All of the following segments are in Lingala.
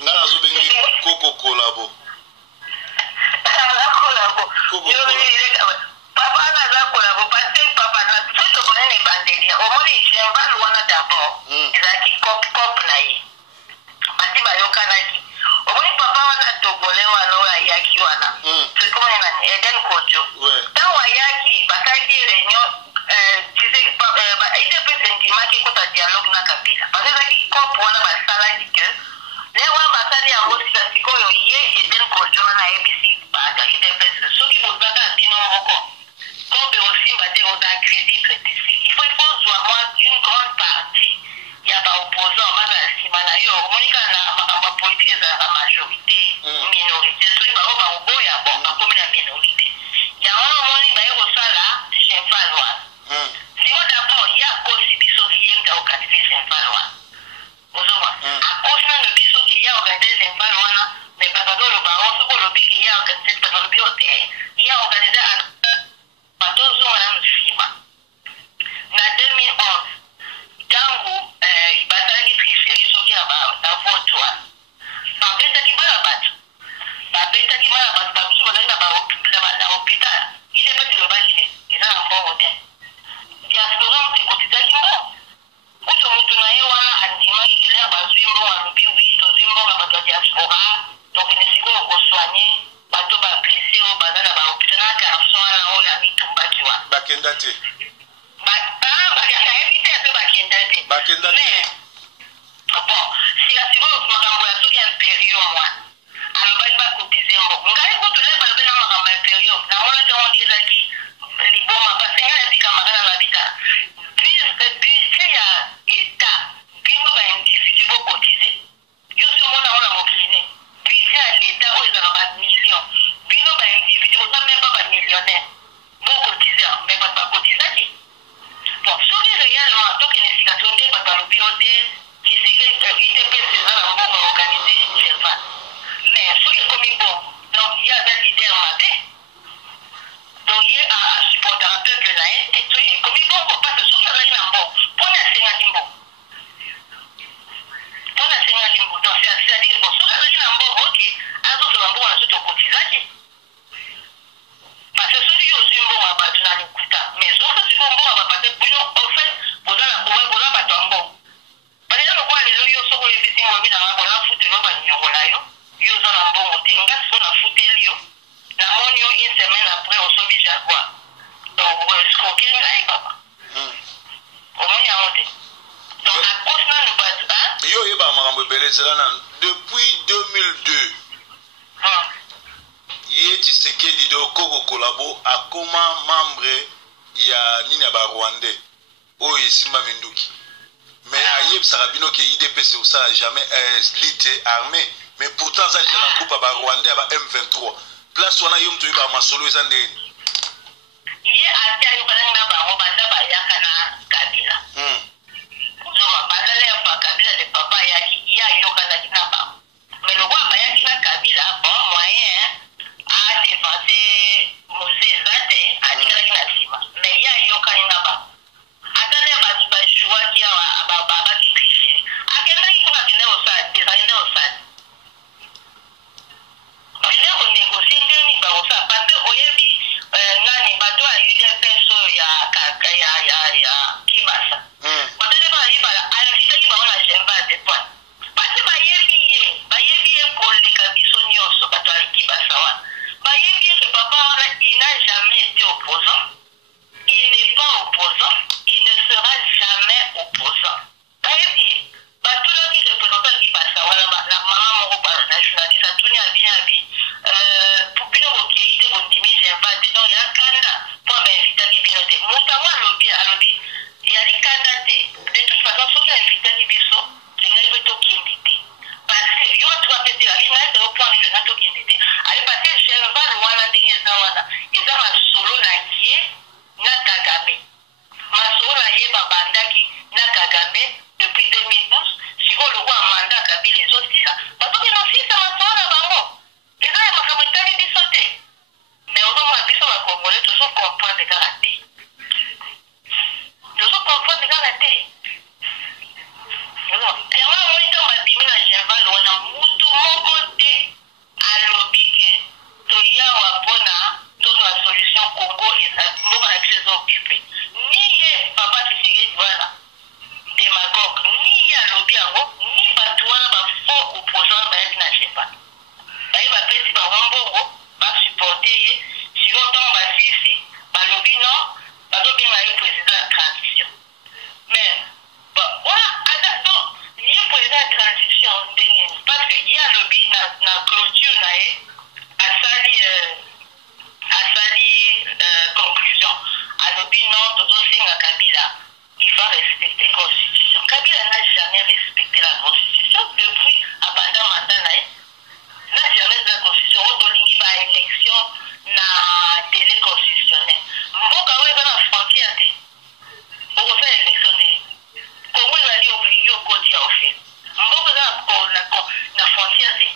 Ngala zo bengi koko kolabo. Koko papa na za kolabo parce que papa na tout bonne ne bandeli. Au moins j'aime pas le wana d'abord. Ezaki cop na yi. Bati ba yokanaki. Au moins papa wana togole wana wa yaki wana. C'est comment on a Eden Kojo. Tant wa yaki bataki réunion tu sais il était peu sentiment qui côté dialogue na kabila. Parce que qui cop wana ba sala dit que les wa batali a aussi la siko yo ye Eden Kojo na ABC ba ka ide pese. So qui vous bata dino moko. Comme aussi batté on a crédit il faut voir une grande partie il y a pas opposant mais simana yo monika na politique za la majorité minorité so iba oba oboya bon ba comme la minorité il y a un moni ba yo sala Saint-Valois si on d'abord il y a aussi biso yinga organiser Saint-Valois ozoma a cause na biso il y a organiser Saint-Valois mais pas dans le baron so ko lobi il y a organiser pas le biote il y a organiser patozo wana msima na 2011 tangu ibataki tricherie soki na vote wana babetaki bana bato babiso bazali na hôpital ile pete lobaki ne eza na mbongo te diaspora moto ekotizaki mbongo kuto moto na ye wana andimaki kilere bazwi mbongo alobi wi tozwi mbongo ya bato ya diaspora tokende sikoyo kosoigne bato bablesse oyo baza na bahôpital na garçon wana oyo abitumbaki wana bakenda te bakenda te bon si la sikoyo makambo ya soki ya imperio mwana alobaki bakotize mbongo ngai kutu le balobi na makambo ya imperio namona te ondi ezalaki liboma basenga na bikamara na babita budget ya état bino baindividu bokotize yo si omona ona mokline budget ya l'état oyo ezala bamillion bino baindividu oza même pas bamillionnaire bokotize mais bato bakotizaki bon soki réellement tokende sika tonde bato balobi yo te IDPS eza na mbongo organise Serval mais soki ekomi bon donc ye aza leader mabe donc ye asupportera peuple na ye te soki ekomi bongo parce que soki azali na mbongo mpona asengaki mbongo donc c'est-à-dire bon soki azali na mbongo ok azozela mbongo na so tokotizaki parce que soki yo ozwi mbongo ya bato na lokuta mais soki ozwi mbongo ya bato bino en fait boza bato ya mbongo parce que lokwa lelo yo soko oyebisi ngobi na bona futelo banyongola yo oza na mbongo te ngasi so na futeli yo namoni yo une semaine après osobi jaguar donc escroquer ngai papa omoni yango te donc à cause nano bato yo oyeba makambo ebele ezala na depuis 2002 ye Tshisekedi do koko kolabo akoma membre ya nini ya barwandais oyo esimba minduki mais ayebisaka bino ke IDPS osala jamais lite armée mais pourtant ça c'est un groupe à Rwandais à M23 place wana yo mtu ba masolo eza ndeni ye atia yo kana na ba banda ba yaka na kabila zo ba le pa kabila le papa yaki ya yo kana na ba mais le roi ba yaki na kabila bon moyen a défenser Moses Zate a dit na sima mais ya yo kana na ba atale ba choix qui a ba qui tricher akenda ikuna kende osa designer osa bale ko négocier ndeni ba osa parce que oyebi nani bato a UDPS ya kaka ya kibasa batete ba yiba alifika ki ba ona jemba de point parce ba yebi ye koleka biso nyoso bato a kibasa bato wana bafaux opposant bayaki na jepa baye bapesi bango mbongo basupporte ye siko ntango basisi balobi non bazobenga ye président ya transition mais wana aza donc ye président ya transition ndenge parce que ye alobi na clôture na ye asali conclusion alobi non tozosenga Kabila il va respecter la constitution. Kabila n'a jamais respecté la constitution depuis abandon mandat na ye n'a jamais la constitution otolingi ba élection na délai constitutionnel mboka oyo eza na frontière te okosala élection nini Congo ezali oblingi okoti ya ofele mboka eza na frontière te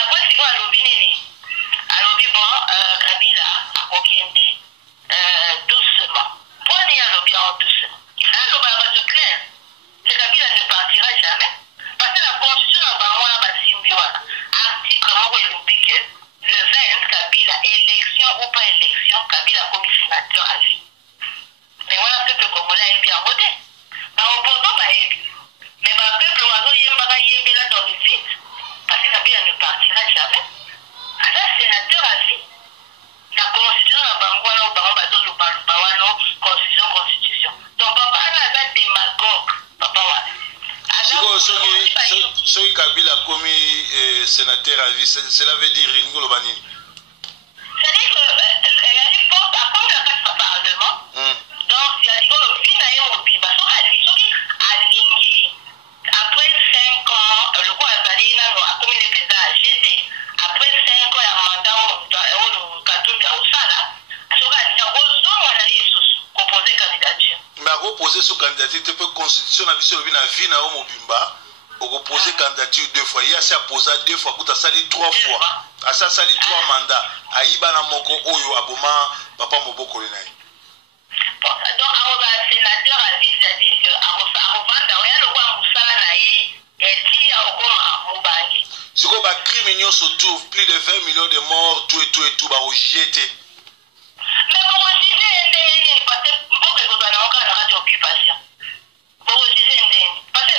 après siko alobi nini alobi bon Kabila akokende doucement pone ya alobi en doucement aloba bato clair c'est Kabila ne partira jamais parce que la constitution na bango wana basimbi wana article moko elobi ke le 20 Kabila élection ou pas élection Kabila akomi sénateur à vie mais wana peuple congolais ayebi yango te baopposant bayebi mais bapeuple bazoyembaka yembela dans le vide parce que Kabila ne partira jamais aza sénateur à vie na constitution na bango wana o bango bazolobaluba wana constitution donc papa wana aza démagogue papa wana soki Kabila akomi sénateur à vie cela veut dire ngoloba nini c'est-à-dire que akomi na kati ya parlement donc c'est-à-dire que vi na ye mobimba soki alingi après 5 ans loko azali nano akomi ne président age te après 5 ans ya mandat oyo Katumbi akosala soki alingi akozonga na ye lisusu kopose candidature mais akopose so candidature te mpe constitution na biso elobi na vie na yo mobimba okopose candidature 2 fois ye asi aposa 2 fois kuta asali 3 fois asi asali 3 mandat ayiba na moko oyo aboma papa mobokoli na ye donc akoza sénateur à vie c'est-à-dire que akovanda oya lokwa mosala na ye eti akokoma mobange sikoyo bacrime nyonso tout plus de 20 millions de morts tout bakojuge te mais bokojuge ndenge parce que mboka ekozala oka na kati ya occupation bokojuge ndenge parce que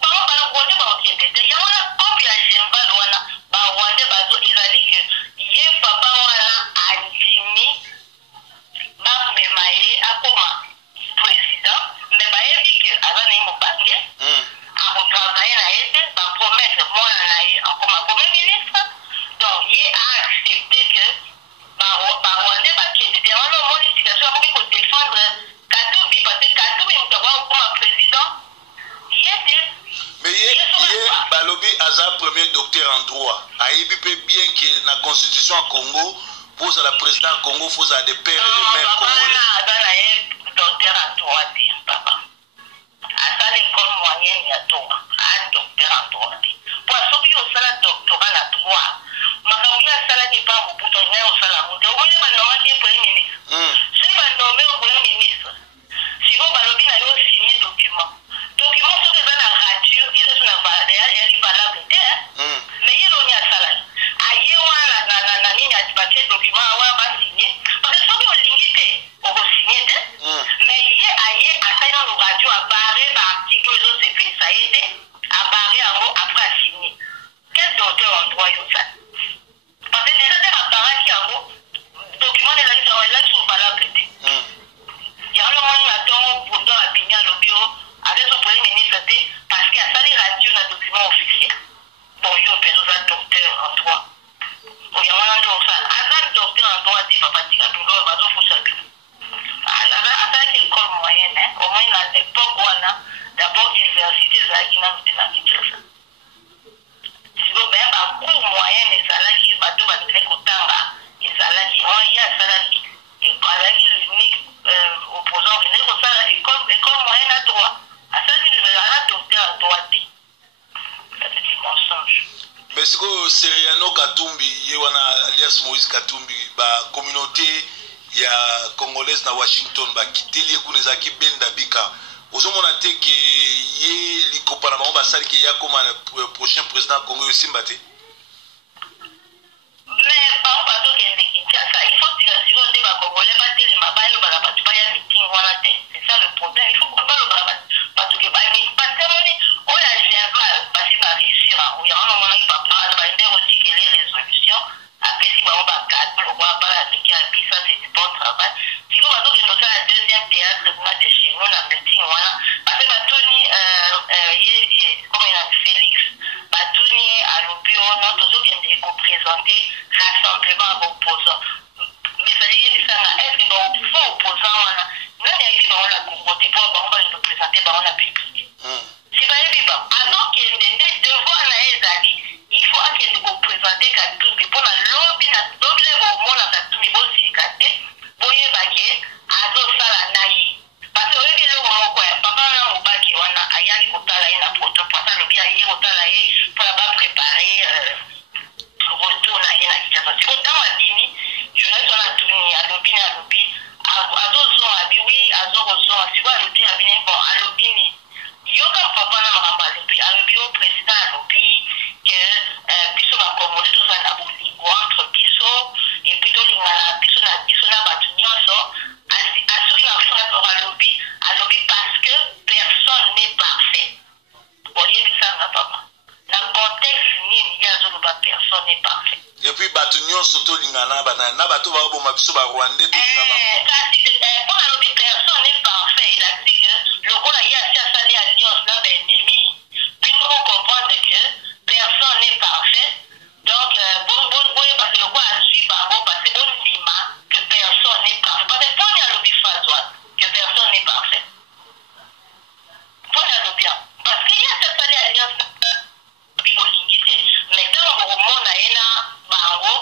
bango balokode bakokende te yango wana kopi ya général wana barwandais bazo ezali ke ye papa wana andimi bamema ye akoma président mais bayebi ke aza na ye mobange akotravaille na ye te bapromese mwana na ye akoma premier ministre donc ye aaccepte ke barwandais bakende te wana omoni situation akoki kodéfendre Katumbi parce que Katumbi moto akoka kokoma président ye te mais ye balobi aza premier docteur en droit ayebi mpe bien ke na constitution ya Congo pozala président ya Congo fozala de père et de mère congolais aza na ye docteur en droit te papa asala école moyenne ya droit docteur en droit te po soki osala doctorat na droit makambo ye asalaki epa mobutu ngai osala mote okoye banomaki ye premier ministre soki banome o premier ministre siko balobi na yo signe document soki eza na rature eza so yali valable te mais ye loni asalaki aye wana na nini batie document awa basigne parce que soki olingi te okosigne te mais ye aye asali nano radio abare baarticle ezosepelisa ye te abare yango après asigne quel docteur en droit yo osali parce que déjà te aparaki yango document ezali so valable te yango moni na ntongo pourtant abimi alobi o aza so premier ministre te parce que asali radio na document officiel bon yo mpenza oza docteur en droit oyango wana nde osala aza docteur en droit te papa tika bingo bazofusa bino asalaki école moyenne au moins na époque wana d'abord université ezalaki nanu te na kinshasa siko baya bacour moyenne ezalaki bato balingaki kotanga ezalaki ye asalaki azalaki l'unique opposant alingaki kosala école moyenne à droit asalaki aza docteur en droit te c'est du mensonge mais sikoyo Seriano Katumbi ye wana alias Moïse Katumbi communauté ya congolaise na Washington bakiteli ye kuna ezalaki benda bika ozomona te ke ye likopa na bango basaliki ye akoma prochain président ya Congo yosimba te mais bango bazokende Kinshasa il faut tika sikoyo nde bacongolais batelema bayobaka bato baya meeting wana te c'est ça le problème il faut balobaka bato ke batemoni oyo bango ya wana mwana papa na baende aussi que les résolutions après si bango ba quatre le roi pas avec qui ça c'est du bon travail si vous avez que ça la deuxième théâtre moi de chez nous la meeting voilà parce que batoni comme il a Félix batoni à l'obio non toujours bien de représenter rassemblement à opposants mais ça dit ça est-ce que bon faut opposant voilà non il y a eu la communauté pour bon va représenter par la public c'est pas évident alors que devant la ezali il faut que nous représenter Katumbi pour la lobby au monde la Katumbi bon si kate boye bake azo sala nayi parce que oui le moment quoi papa na mobaki wana ayali kotala ina photo pour ça lobby ayi kotala pour la préparer retour na ina kitasa c'est bon dans la dini je laisse la tourner à lobby azo zo abi oui azo zo si quoi lobby abi bon à lobby ni yoga papa na makamba lobby au président lobby que biso ba Congolais tout ça na bolingo entre biso et puis to lingala biso na batu nyonso asuri na phrase au lobby parce que personne n'est parfait voyez ça na papa na contexte ni ya zo ba personne n'est parfait et puis batu nyonso to lingala na bato ba boma biso ba Rwandais to na bango pour la lobby personne n'est parfait il a dit que le rôle a été à saler alliance là ben ennemi puis nous comprendre que personne n'est parfait donc bon parce que le roi a suivi par bon parce que bon lima que personne n'est parfait parce que pour la lobby fazoise que personne n'est parfait pour la lobby parce qu'il y a cette saler alliance bibolingité mais dans le monde a ena bango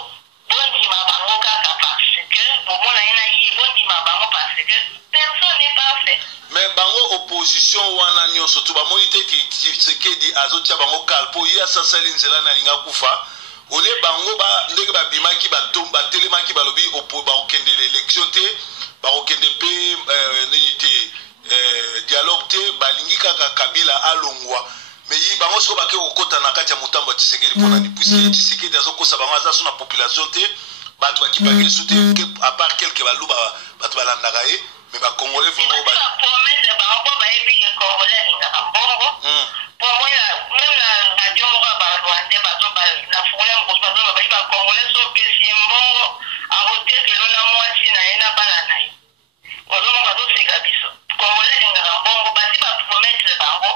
bon lima bango kaka parce que bon monde a ena yi bon lima bango parce que personne n'est parfait mais bango opposition wana nyonso to ba monite Tshisekedi azotia bango kalpo ya sasali nzela na linga kufa ole bango ba ndenge ba bimaki ba tomba telemaki ba lobi ba okende l'élection te ba okende pe nini te dialogue te ba lingi kaka Kabila alongwa mais yi bango so ba ke kokota na kati ya mutambo Tshisekedi pona ni puisque Tshisekedi azokosa bango aza so na population te bato bakipaki sute à part quelques baluba bato balandaka ye mais ba Congolais vraiment ba promesse de bango ba ebi ke Congolais linga bongo pour moi même la radio ba Rwandais ba zo ba la foule ngo ba zo ba Congolais so ke simbongo a roté que lona mwasi na ena bana nai ozo ba zo seka biso Congolais linga bongo ba ti ba promesse bango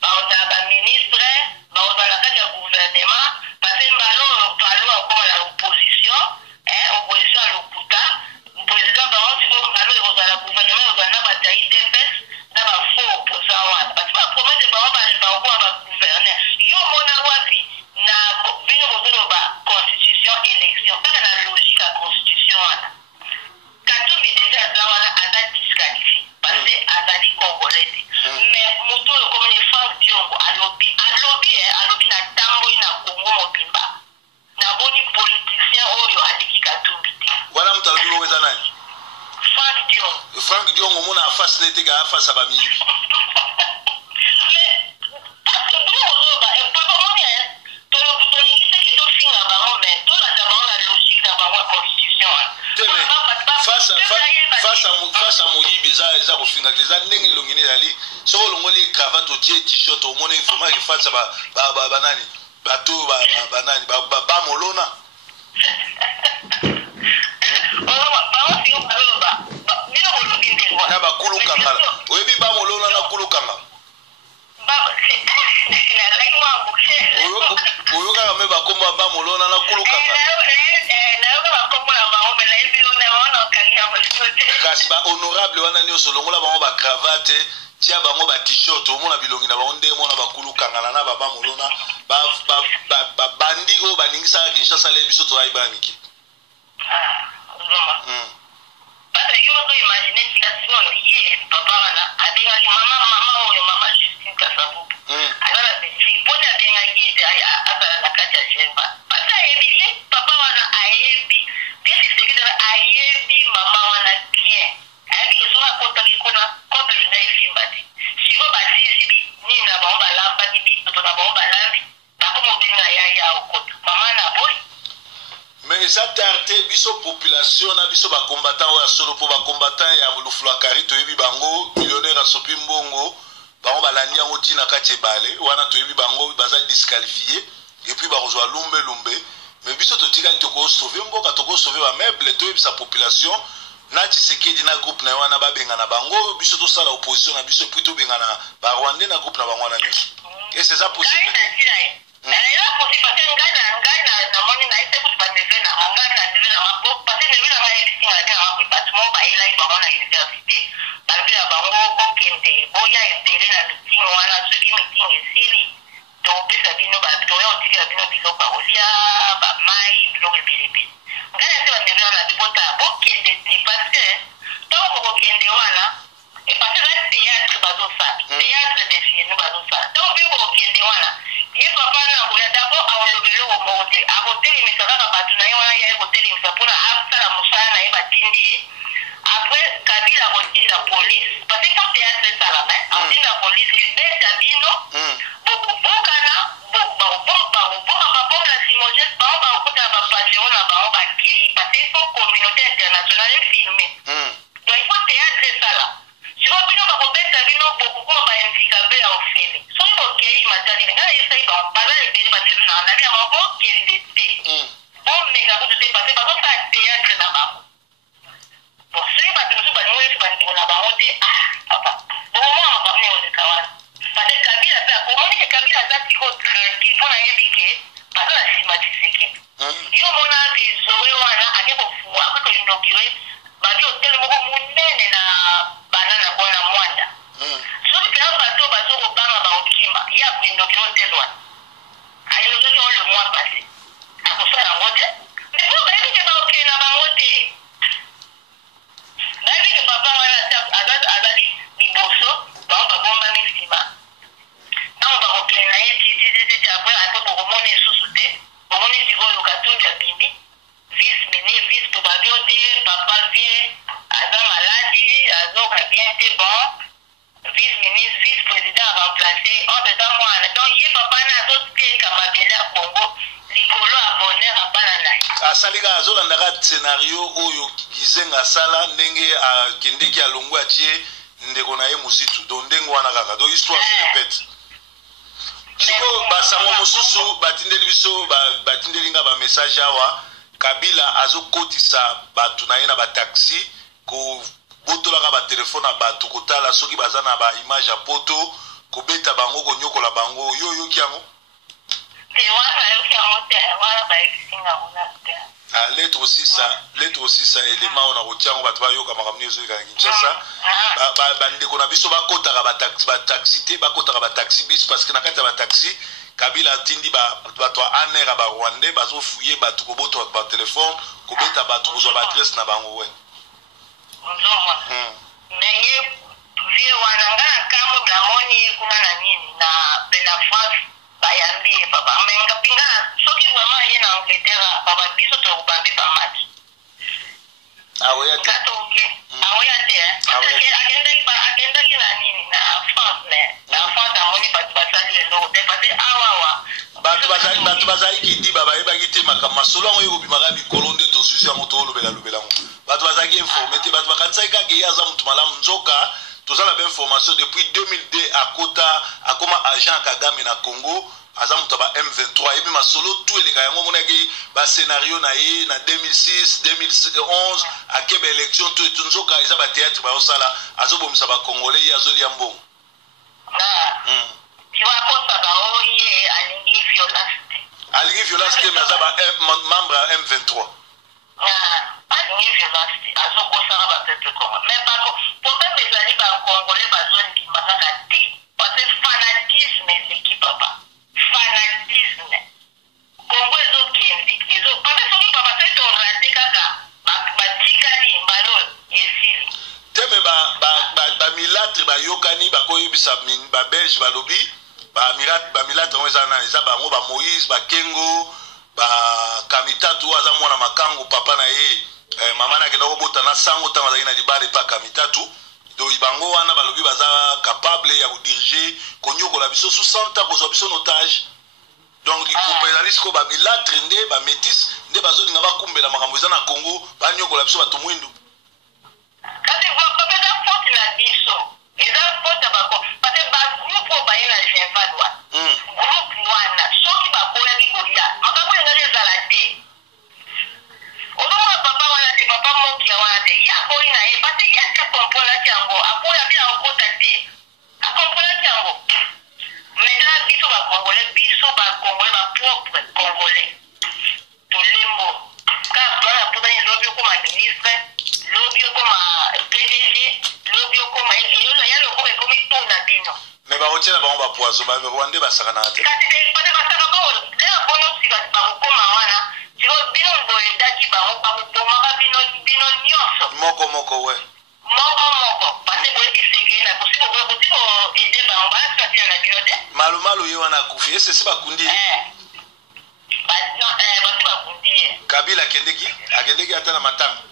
ba oza ba ministre ba oza la kati ya gouvernement parce que malo akoma la opposition opposition à l'okuta président ba on siko malo oza la gouvernement oza na ba tayi DPS na ba faux opposant wana parce que ba promesse ba ba gouverner yo mona wapi na bino bozolo ba constitution élection parce la logique à constitution wana Katumbi déjà là wana ada disqualifié parce que azali Congolais mais mutu comme les femmes diongo alobi na tambo na Congo mobimba na boni politicien oyo aliki Katumbi te wala mtalobi weza nani Frank Diongo mona afasi nete ga afasa ba mi mais parce que nous on ba et pas comment bien to lo buto ni te to finga ba on mais to la ba la logique da ba constitution face à moyibi za kofinga za ndenge longine ali so longoli cravate tie t-shirt au mona vraiment que face ba nani bato ba nani ba molona na ba kulukanga oyebi ba molona na kulukanga oyo kaka me bakombo ba molona na kulukanga kasi ba honorable wana nyonso longola bango ba cravate tia bango ba t-shirt omona bilongi na bango nde mona bakulukanga na ba molona ba bandi oyo baningisaka Kinshasa le biso to ayibamiki parce que yo imaginer situation hier papa wana abenga mama oyo mama Justine Kasavubu alors c'est pour ta benga qui azala na kati ya chemba parce que papa wana ayebi bien c'est que ayebi mama wana bien ayebi so na kotaki kuna kope na ifimbati siko basisi ni na bomba lamba ni bitu na bomba lambi na komo benga ya okota mama na boy mais ça tarte biso population na biso ba combattant oya solo po ba combattant ya Lufula Kari toyebi bango millionnaire asopi mbongo bango balandi yango tina kati ebale wana toyebi bango baza disqualifié et puis bakozwa lumbe mais biso totikali toko sauver mboka toko sauver ba meuble to sa population na Tshisekedi na groupe na wana babengana bango biso to sala opposition na biso puis to bengana ba Rwandais na groupe na bango wana nyonso et c'est ça possible asalika azolandaka scénario oyo Gizenga sala ndenge akendeki alongwa tie ndeko na ye musitu donc ndenge wana kaka donc histoire se répète siko basango mosusu batindeli biso batindeli nga ba message awa Kabila azokotisa batu na ye na ba taxi ko botolaka ba telefone na batu kotala soki baza na ba image ya poto kobeta bango konyokola bango yo kiango lettre aussi ça élément on a retiens ba twa yoka makamni ozo ka Kinshasa bandeko na biso bakotaka ba taxi te bakotaka ba taxi bis parce que na kata ba taxi Kabila atindi ba twa anera ba Rwandais bazo fouiller ba tu koboto ba téléphone kobeta ba tu kozo ba adresse na bango we mais vie wananga kama blamoni kuna na nini na bena France bayambi papa menga pinga soki mama yena Angleterre papa biso to kubambi pa match awoya te agenda kila nini na France na France amoni basali ndo te pate awawa batu bazali kidi baba yeba kiti makama solo ngo yoko bimaka mikolo nde to susi ya moto lobela ngo batu bazali informé te batu bakatsa ka ke yaza mutu malamu nzoka tozala ba information depuis 2002 akoma agent Kagame na Congo aza mutu ba M23 ebi masolo tout eleka yango monaki ba scénario na ye na 2006 2011 akebe élection tout nzoka eza ba théâtre ba osala azobomisa ba congolais yazoli ya mbongo tu vas pas ba oye alingi violence te mais azaba membre à M23 alingi violence azokosaka ba peuple congo mais par contre problème ezali ba congolais bazoni kimakaka te parce que fanatisme ezeki papa fanatisme Congo ezokende parce que soki papa se torate kaka batikali mbalo esili teme ba milatre bayokani bakoyebisa ba belge balobi ba milatre eza bango ba Moïse ba Kengo ba Kamitatu aza mwana makango papa na ye mama na kenda kobota na sango tanga za ina libale pa Kamitatu do ibango wana balobi baza capable ya diriger konyokola biso 60 ans kozwa biso otage donc ikopezali ko ba milatre nde ba métis nde bazolinga bakumbela makambo eza na Congo banyokola biso bato mwindu kasi bapeza faute na biso eza faute bako parce que ba groupe ba ina Genvalwa groupe wana soki baboyaki ko peuple congolais. Tout le monde. Quand on a posé le lobby comme ministre, lobby comme PDG, lobby comme il y a le comme tout na bino. Mais ba hotela ba on ba poison ba Rwanda ba sakana te. Quand c'est pas ba sakana ba là bon si ba comme wana. Siko bino ngoye daki ba on ba bomaka bino nyonso. Moko ouais. Moko parce que c'est que na possible aider ba on ba sortir na bino de. Malu ye wana kufi ese se ba kundi. Kabila akendeki hata na matanga.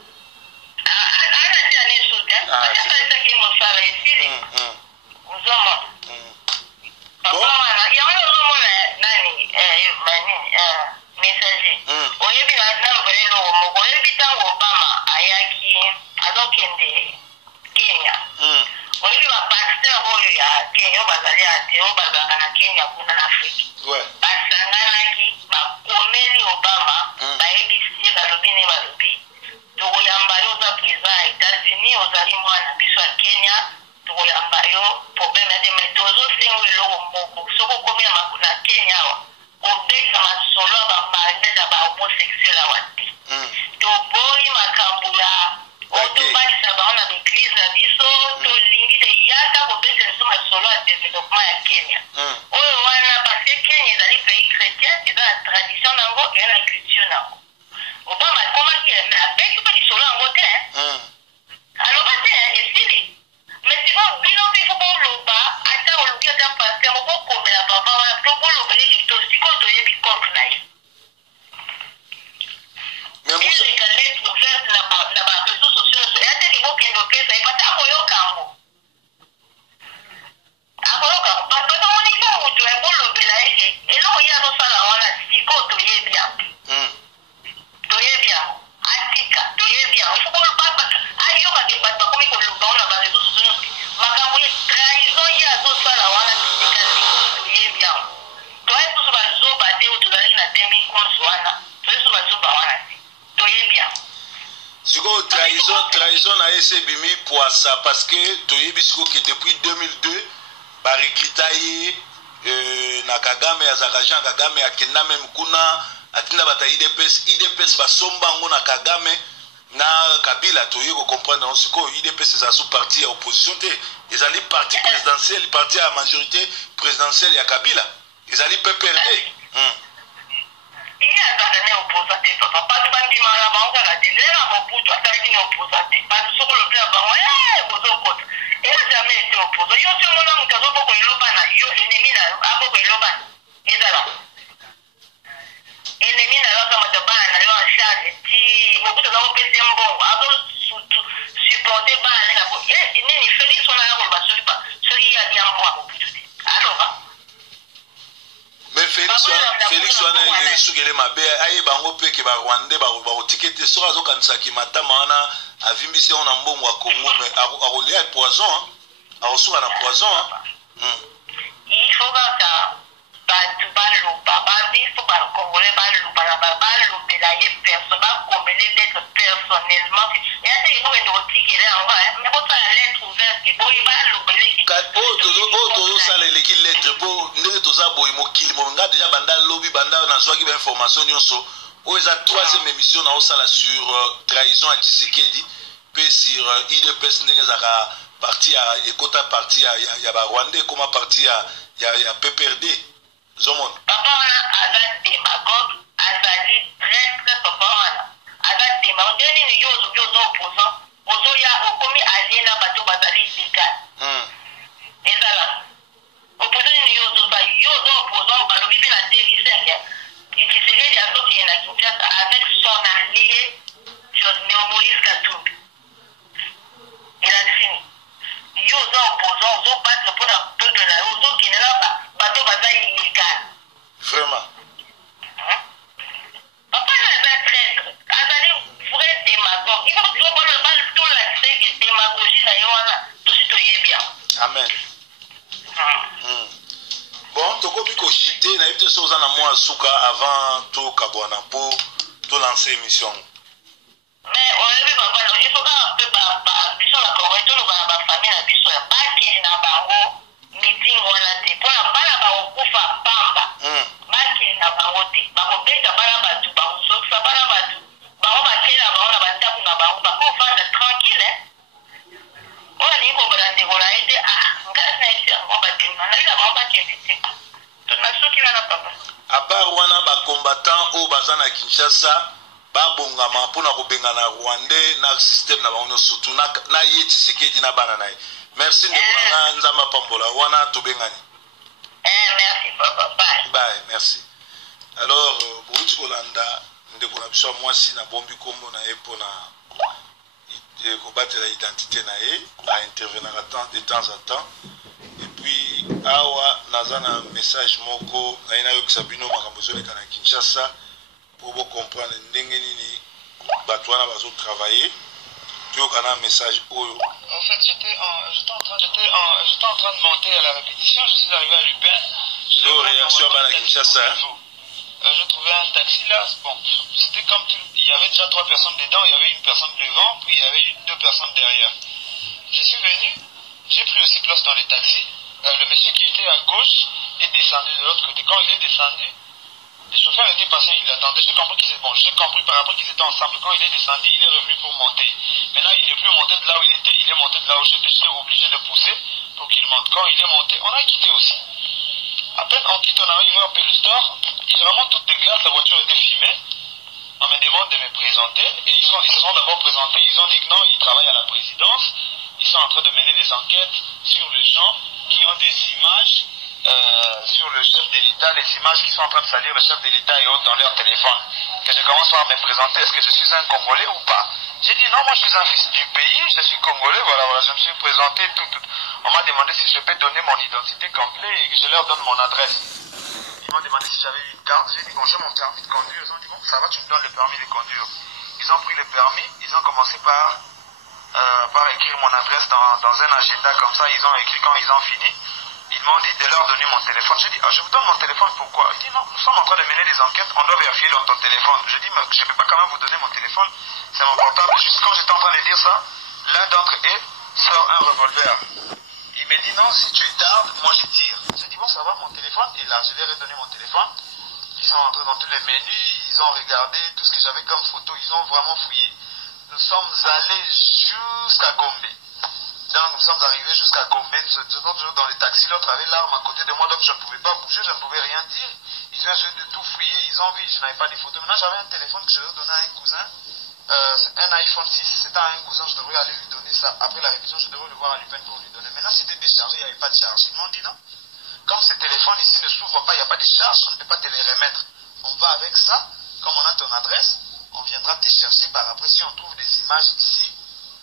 Trahison a essayé bimi pour ça parce que toyebisiko que depuis 2002 ba recrutaye na Kagame ya Zakajan Kagame akenda même kuna atinda bata IDPS basomba ngo na Kagame na Kabila toyeko comprendre nsiko IDPS za sous parti ya opposition te ezali parti présidentiel parti à majorité présidentielle ya Kabila ezali PPRD. Il y a des opposants, papa. Pas de bandits malades, on va la dire. Là, mon bout, tu as été opposant. Pas de sur le plan, aux autres. Il n'a jamais été opposant. Yo, si on a un cas pour le Loban, yo, ennemi là, à pour le Loban. Et là. Ennemi là, comme de ban, là, en charge. Si, beaucoup de gens pensent un bon, alors, supporter ban, là, pour. Il n'est Félix, on a un rôle, celui qui a dit un bon, pour tout. Alors, mais Félix wana sugele mabe aye bango pe ke ba Rwanda ba otikete so azo kanisa ki matama wana avimbise ona mbongo wa Congo mais arolia poison arosuka na poison. Il faut que tu parles il faut pas congolais personne d'être personnellement et après il faut que tu mais pour ça lettre ouverte que pour il va to ça les lettres pour ndenge toza boy mokili mo nga déjà banda lobby banda na zwaki ba information nyonso o eza troisième émission na osala sur trahison à Tshisekedi pe sur IDPS ndenge zaka parti ya ekota parti ya ba Rwanda comme parti ya PPRD zomon papa wana azali démagogue azali très papa wana azali démagogue ndeni yozo opposant ozo ya okomi aliena bato bazali illégal ezala opposant yozo ba yozo opposant balobi pe na 2005 Tshisekedi azoki na Kinshasa avec son allié Moïse Katumbi il a fini yozo opposant ozo battre pour la peuple na yozo qui n'est là bato bazali illégal vraiment papa n'a traître azali vrai démagogue il faut que on le balle tout la c'est que démagogie na yona tout si to yebia amen. Bon tokobi ko chité na yete soza na moi suka avant to kabwana po to lancer émission mais on est papa il faut que ba biso la Congo to ba famille na biso ya baki na bango meeting wana te pour na bala ba okufa pamba baki na bango bango te bakobeta bana bato bakosokisa bana bato bango bakei na bango na bandako na bango bakovanda tranquille oyo alingi kobala ndeko na ye te ngasi na esi yango batema nali na bango bakende te nasuki wana papa apart wana bacombattant oyo baza na Kinshasa babongama mpona kobengana rwandais na système na bango nyonso surtout na ye Tshisekedi na bana na ye merci ndeko na nga nzambe apambola wana tobengani merci papa bye bye merci alors bouti kolanda ndeko na biso mwasi na bombi kombo na ye mpona kobatela identité na ye a intervenir de temps en temps et puis awa naza na message moko naye nayokisa bino makambo ezoleka na Kinshasa pour vous comprendre ndenge nini bato wana bazotravailler toyoka na message oyo. En fait, j'étais en train de monter à la répétition, je suis arrivé à Lupin. Réaction à Kinshasa. Je trouvais un taxi là, bon, c'était comme il y avait déjà 3 personnes dedans, il y avait une personne devant, puis il y avait 2 personnes derrière. Je suis venu, j'ai pris aussi place dans les taxis. Le monsieur qui était à gauche est descendu de l'autre côté. Quand il est descendu, le chauffeur était patient, il attendait. J'ai compris par après qu'ils étaient ensemble. Quand il est descendu, il est revenu pour monter. Maintenant, il n'est plus monté de là où il était, il est monté de là où j'étais. J'étais obligé de pousser pour qu'il monte. Quand il est monté, on a quitté aussi. À peine on quitte, on arrive à Pellustor, il remonte toutes les glaces, la voiture était filmée. On me demande de me présenter. Et ils se sont d'abord présentés. Ils ont dit que non, ils travaillent à la présidence. Ils sont en train de mener des enquêtes sur les gens qui ont des images sur le chef de l'État, les images qui sont en train de salir le chef de l'État et autres dans leur téléphone. Que je commence par me présenter, est-ce que je suis un Congolais ou pas? J'ai dit non, moi je suis un fils du pays, je suis Congolais, voilà, je me suis présenté, tout. On m'a demandé si je peux donner mon identité complète et que je leur donne mon adresse. Ils m'ont demandé si j'avais une carte, j'ai dit bon, j'ai mon permis de conduire, ils ont dit bon, ça va, tu me donnes le permis de conduire. Ils ont pris le permis, ils ont commencé par écrire mon adresse dans un agenda comme ça, ils ont écrit quand ils ont fini. Ils m'ont dit de leur donner mon téléphone. J'ai dit, je vous donne mon téléphone, pourquoi? Ils disent, non, nous sommes en train de mener des enquêtes, on doit vérifier dans ton téléphone. Je dis, mais je ne peux pas quand même vous donner mon téléphone, c'est mon portable. Juste quand j'étais en train de dire ça, l'un d'entre eux sort un revolver. Il me dit, non, si tu tardes, moi je tire. J'ai dit, bon, ça va, mon téléphone est là. Je leur ai donné mon téléphone. Ils sont entrés dans tous les menus, ils ont regardé tout ce que j'avais comme photo, ils ont vraiment fouillé. Nous sommes allés jusqu'à Gombe. Donc nous sommes arrivés jusqu'à Gombe, toujours dans les taxis, l'autre avait l'arme à côté de moi, donc je ne pouvais pas bouger, je ne pouvais rien dire. Ils ont essayé de tout fouiller, ils ont vu, je n'avais pas de photos. Maintenant j'avais un téléphone que je devais donner à un cousin, un iPhone 6, c'était à un cousin, je devrais aller lui donner ça. Après la révision, je devrais le voir à Lupin pour lui donner. Maintenant c'était déchargé, il n'y avait pas de charge. Ils m'ont dit non, comme ce téléphone ici ne s'ouvre pas, il n'y a pas de charge, on ne peut pas te les remettre. On va avec ça, comme on a ton adresse, on viendra te chercher par après. Si on trouve des images ici,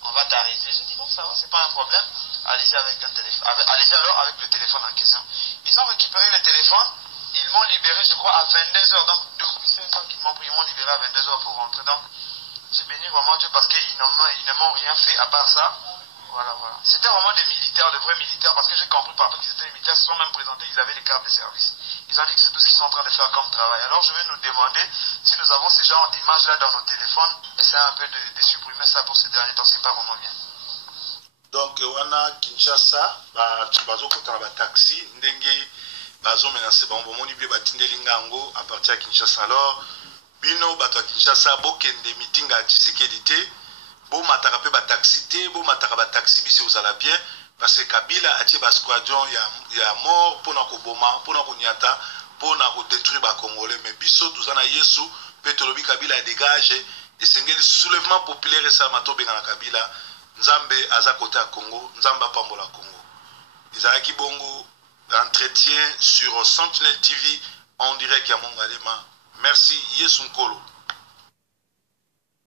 on va t'arrêter. J'ai dit bon, ça va, c'est pas un problème. Allez-y avec un téléphone. Allez-y alors avec le téléphone en question. Ils ont récupéré le téléphone, ils m'ont libéré, je crois, à 22h. Donc depuis 16 ans qu'ils m'ont pris, ils m'ont libéré à 22h pour rentrer. Donc j'ai béni vraiment Dieu parce qu'ils ne m'ont rien fait à part ça. Voilà. C'était vraiment des militaires, de vrais militaires, parce que j'ai compris partout qu'ils étaient des militaires, ils se sont même présentés, ils avaient les cartes de service. Ils ont dit que c'est tout ce qu'ils sont en train de faire comme travail. Alors je vais nous demander si nous avons ce genre d'images-là dans nos téléphones, essayer un peu de supprimer ça pour ces derniers temps, c'est pas vraiment bien. Donc wana Kinshasa bazokota na taxi ndenge bazomenase bango bomoni bile batindeli ngango à partir ya Kinshasa. Alors bino bato ya Kinshasa bokende meeting ya Tshisekedi te, bomataka pe bataxi te, bomataka bataxi biso ozala bien, parce que Kabila atie ba squadron ya mort pona koboma, pona konyata, pona kodétruire ba Congolais. Mais biso tozana Yesu pe tolobi Kabila dégage, esengeli soulèvement populaire ça mato benga na Kabila. Nzambe aza côté à Congo, Nzamba pambola Congo. Izaki bongo entretien sur Sentinel TV en direct à Mongalema. Merci Yesu Nkolo.